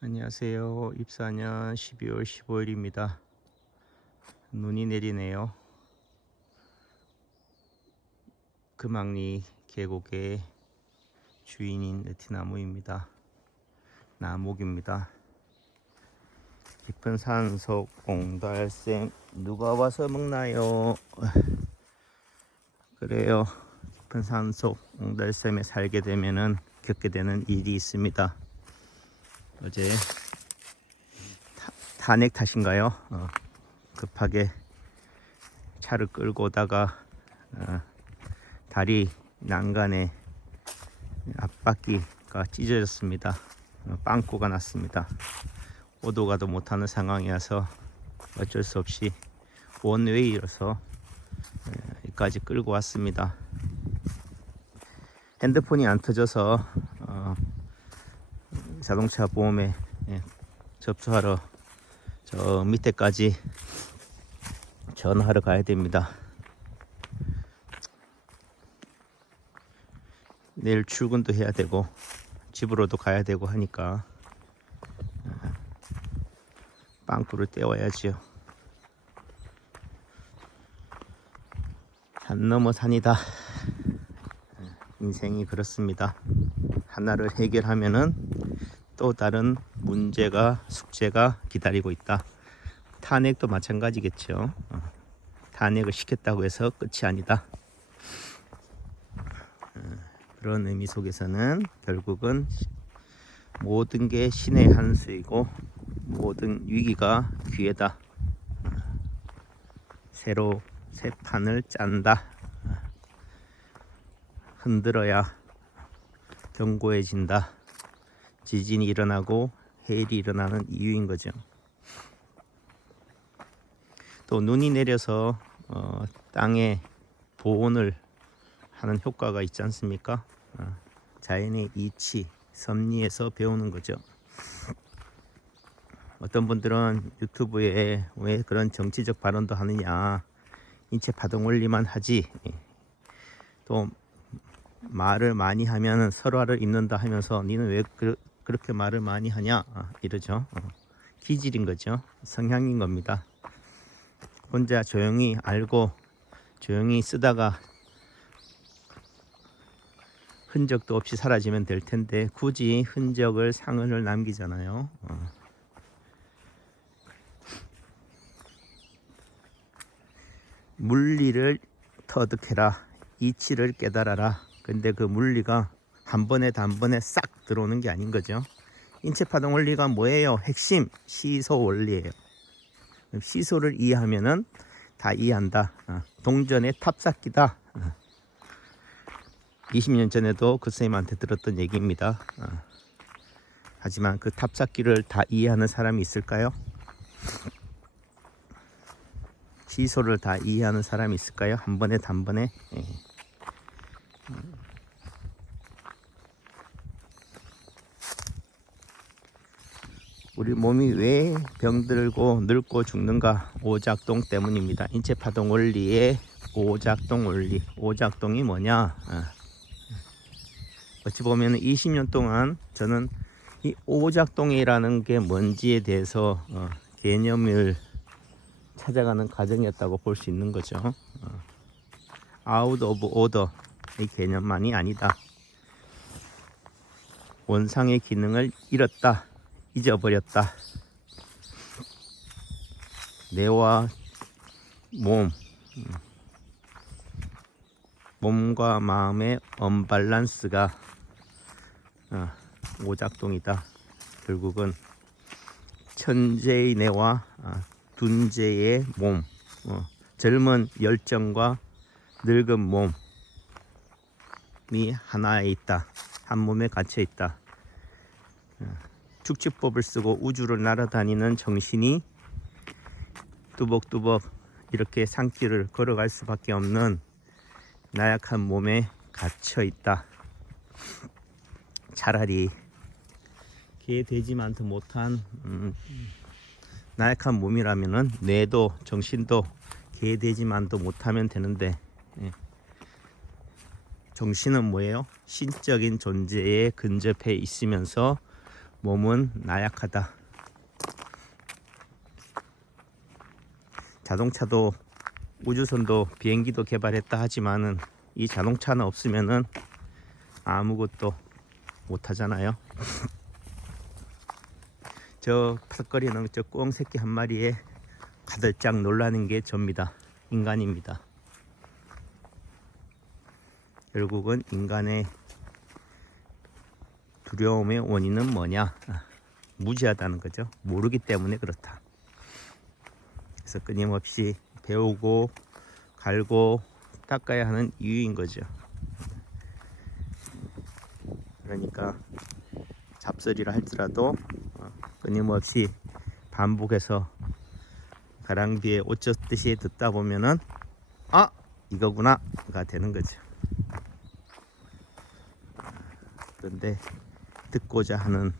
안녕하세요. 입사년 12월 15일입니다. 눈이 내리네요. 금왕리 계곡의 주인인 느티나무입니다. 나목입니다. 깊은 산속 옹달샘 누가 와서 먹나요? 그래요. 깊은 산속 옹달샘에 살게 되면은 겪게 되는 일이 있습니다. 어제 타, 탄핵 탓인가요? 어, 급하게 차를 끌고 오다가 어, 다리 난간에 앞바퀴가 찢어졌습니다. 어, 빵꾸가 났습니다. 오도 가도 못하는 상황이어서 어쩔 수 없이 원웨이로서 에, 여기까지 끌고 왔습니다. 핸드폰이 안 터져서 어, 자동차 보험에 예, 접수하러 저 밑에까지 전화하러 가야 됩니다. 내일 출근도 해야 되고 집으로도 가야 되고 하니까 아, 빵꾸를 떼어야지요. 산 넘어 산이다. 인생이 그렇습니다. 하나를 해결하면은 또 다른 문제가 숙제가 기다리고 있다. 탄핵도 마찬가지겠죠. 어, 탄핵을 시켰다고 해서 끝이 아니다. 어, 그런 의미 속에서는 결국은 모든 게 신의 한 수이고 모든 위기가 기회다. 어, 새로 새 판을 짠다. 어, 흔들어야 견고해진다. 지진이 일어나고 해일이 일어나는 이유인 거죠. 또 눈이 내려서 어, 땅에 보온을 하는 효과가 있지 않습니까? 어, 자연의 이치, 섭리에서 배우는 거죠. 어떤 분들은 유튜브에 왜 그런 정치적 발언도 하느냐, 인체 파동 원리만 하지, 또 말을 많이 하면 설화를 잇는다 하면서 니는 왜 그, 그렇게 말을 많이 하냐? 아, 이러죠. 어. 기질인 거죠. 성향인 겁니다. 혼자 조용히 알고 조용히 쓰다가 흔적도 없이 사라지면 될 텐데 굳이 흔적을 상흔을 남기잖아요. 어. 물리를 터득해라. 이치를 깨달아라. 근데 그 물리가 한 번에 단번에 싹 들어오는 게 아닌 거죠. 인체 파동 원리가 뭐예요? 핵심 시소 원리예요. 시소를 이해하면은 다 이해한다. 어, 동전의 탑쌓기다. 20년 전에도 그 선생님한테 들었던 얘기입니다. 어, 하지만 그 탑쌓기를 다 이해하는 사람이 있을까요? 시소를 다 이해하는 사람이 있을까요? 한 번에 단번에. 우리 몸이 왜 병들고 늙고 죽는가? 오작동 때문입니다. 인체 파동 원리의 오작동 원리. 오작동이 뭐냐? 어. 어찌 보면 20년 동안 저는 이 오작동이라는 게 뭔지에 대해서 어, 개념을 찾아가는 과정이었다고 볼 수 있는 거죠. 어. out of order 이 개념만이 아니다. 원상의 기능을 잃었다. 잊어버렸다. 뇌와 몸, 음, 몸과 마음의 언밸런스가 어, 오작동이다. 결국은 천재의 뇌와 아, 둔재의 몸, 어, 젊은 열정과 늙은 몸이 하나에 있다. 한 몸에 갇혀 있다. 축지법을 쓰고 우주를 날아다니는 정신이 뚜벅뚜벅 이렇게 산길을 걸어갈 수밖에 없는 나약한 몸에 갇혀 있다. 차라리 개 되지만도 못한 음, 나약한 몸이라면은 뇌도 정신도 개 되지만도 못하면 되는데 예. 정신은 뭐예요? 신적인 존재에 근접해 있으면서 몸은 나약하다. 자동차도 우주선도 비행기도 개발했다 하지만은 이 자동차는 없으면은 아무것도 못 하잖아요. 저 펄거리는 저 꽁새끼 한 마리에 가들짝 놀라는 게 접니다. 인간입니다. 결국은 인간의 두려움의 원인은 뭐냐? 아, 무지하다는 거죠. 모르기 때문에 그렇다. 그래서 끊임없이 배우고 갈고 닦아야 하는 이유인 거죠. 그러니까 잡설이라 할지라도 어, 끊임없이 반복해서 가랑비에 옷 젖듯이 듣다 보면은 아 이거구나가 되는 거죠. 그런데 듣고자 하는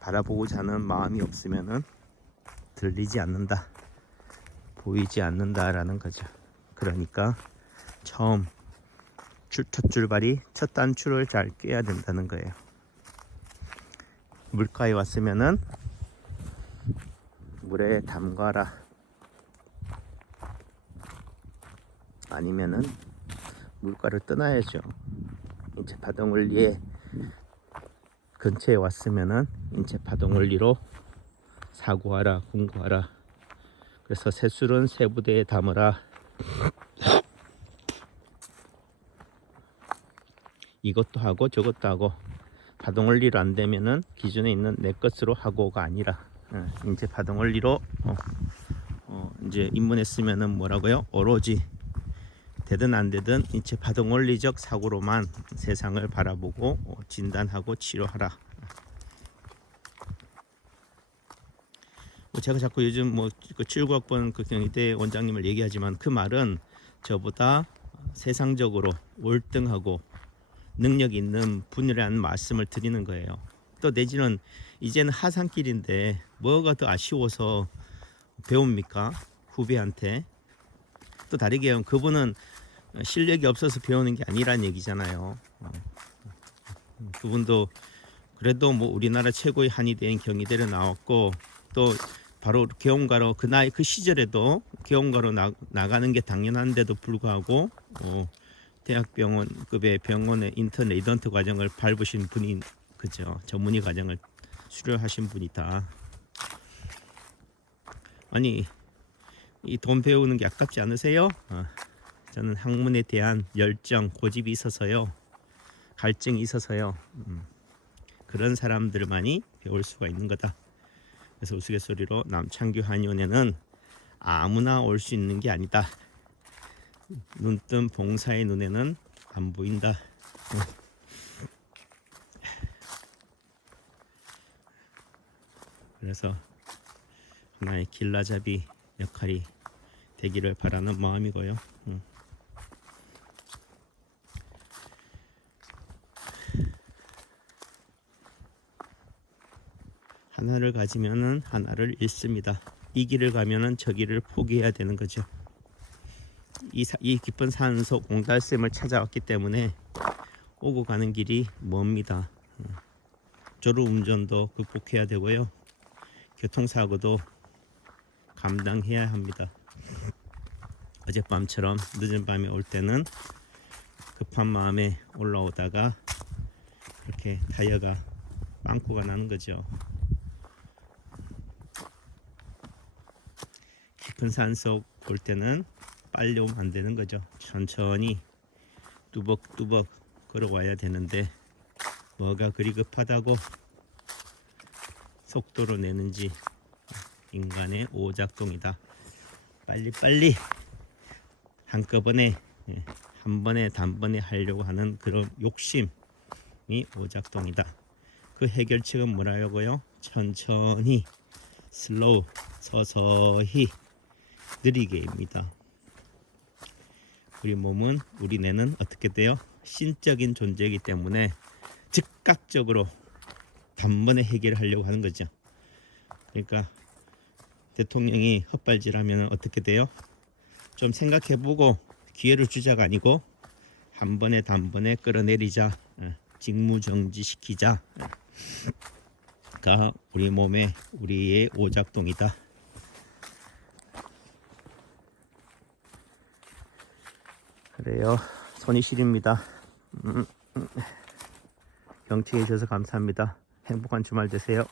바라보고자 하는 마음이 없으면은 들리지 않는다. 보이지 않는다라는 거죠. 그러니까 처음 출, 첫 출발이 첫 단추를 잘 꿰야 된다는 거예요. 물가에 왔으면은 물에 담가라. 아니면은 물가를 떠나야죠. 인체 파동 원리에 근처에 왔으면은 인체 파동 원리로 사고하라, 공고하라. 그래서 새술은 새 부대에 담으라. 이것도 하고 저것도 하고 파동 원리로 안 되면은 기존에 있는 내 것으로 하고가 아니라 어, 이제 파동 원리로 어, 어, 이제 입문했으면은 뭐라고요? 오로지 되든 안 되든 인체 파동 원리적 사고로만 세상을 바라보고 어, 진단하고 치료하라. 뭐 제가 자꾸 요즘 뭐그 79학번 그 경희대 원장님을 얘기하지만 그 말은 저보다 세상적으로 월등하고 능력 있는 분이라는 말씀을 드리는 거예요. 또 내지는 이제는 하산길인데 뭐가 더 아쉬워서 배웁니까? 후배한테. 또 다르게 하면 그분은 실력이 없어서 배우는 게 아니란 얘기잖아요. 어. 그분도 그래도 뭐 우리나라 최고의 한의대인 경희대를 나왔고 또 바로 개원가로 그 나이 그 시절에도 개원가로 나, 나가는 게 당연한데도 불구하고 어, 대학병원급의 병원의 인턴 레이던트 과정을 밟으신 분이 그죠 전문의 과정을 수료하신 분이다. 아니 이 돈 배우는 게 아깝지 않으세요? 어, 저는 학문에 대한 열정 고집이 있어서요 갈증이 있어서요 음, 그런 사람들만이 배울 수가 있는 거다. 그래서 우스갯소리로 남창규 한의원에는 아무나 올 수 있는 게 아니다. 눈뜬 봉사의 눈에는 안 보인다. 그래서 하나의 길라잡이 역할이 되기를 바라는 마음이고요. 하나를 가지면은 하나를 잃습니다. 이 길을 가면은 저 길을 포기해야 되는 거죠. 이, 사- 이 깊은 산속 옹달샘을 찾아왔기 때문에 오고 가는 길이 멉니다. 음. 졸음 운전도 극복해야 되고요. 교통사고도 감당해야 합니다. 어젯밤처럼 늦은 밤에 올 때는 급한 마음에 올라오다가 이렇게 타이어가 빵꾸가 나는 거죠. 깊은 산속 볼 때는 빨리 오면 안 되는 거죠. 천천히 뚜벅뚜벅 걸어와야 되는데 뭐가 그리 급하다고 속도로 내는지 인간의 오작동이다. 빨리빨리 한꺼번에 예, 한 번에 단번에 하려고 하는 그런 욕심이 오작동이다. 그 해결책은 뭐라고요? 천천히 슬로우 서서히 느리게입니다. 우리 몸은 우리 뇌는 어떻게 돼요? 신적인 존재이기 때문에 즉각적으로 단번에 해결하려고 하는 거죠. 그러니까 대통령이 헛발질하면 어떻게 돼요? 좀 생각해보고 기회를 주자가 아니고 한 번에 단번에 끌어내리자, 어, 직무정지시키자. 어. 가 우리 몸에 우리의 오작동이다. 그래요. 손이 시립니다. 경치해 주셔서 감사합니다. 행복한 주말 되세요.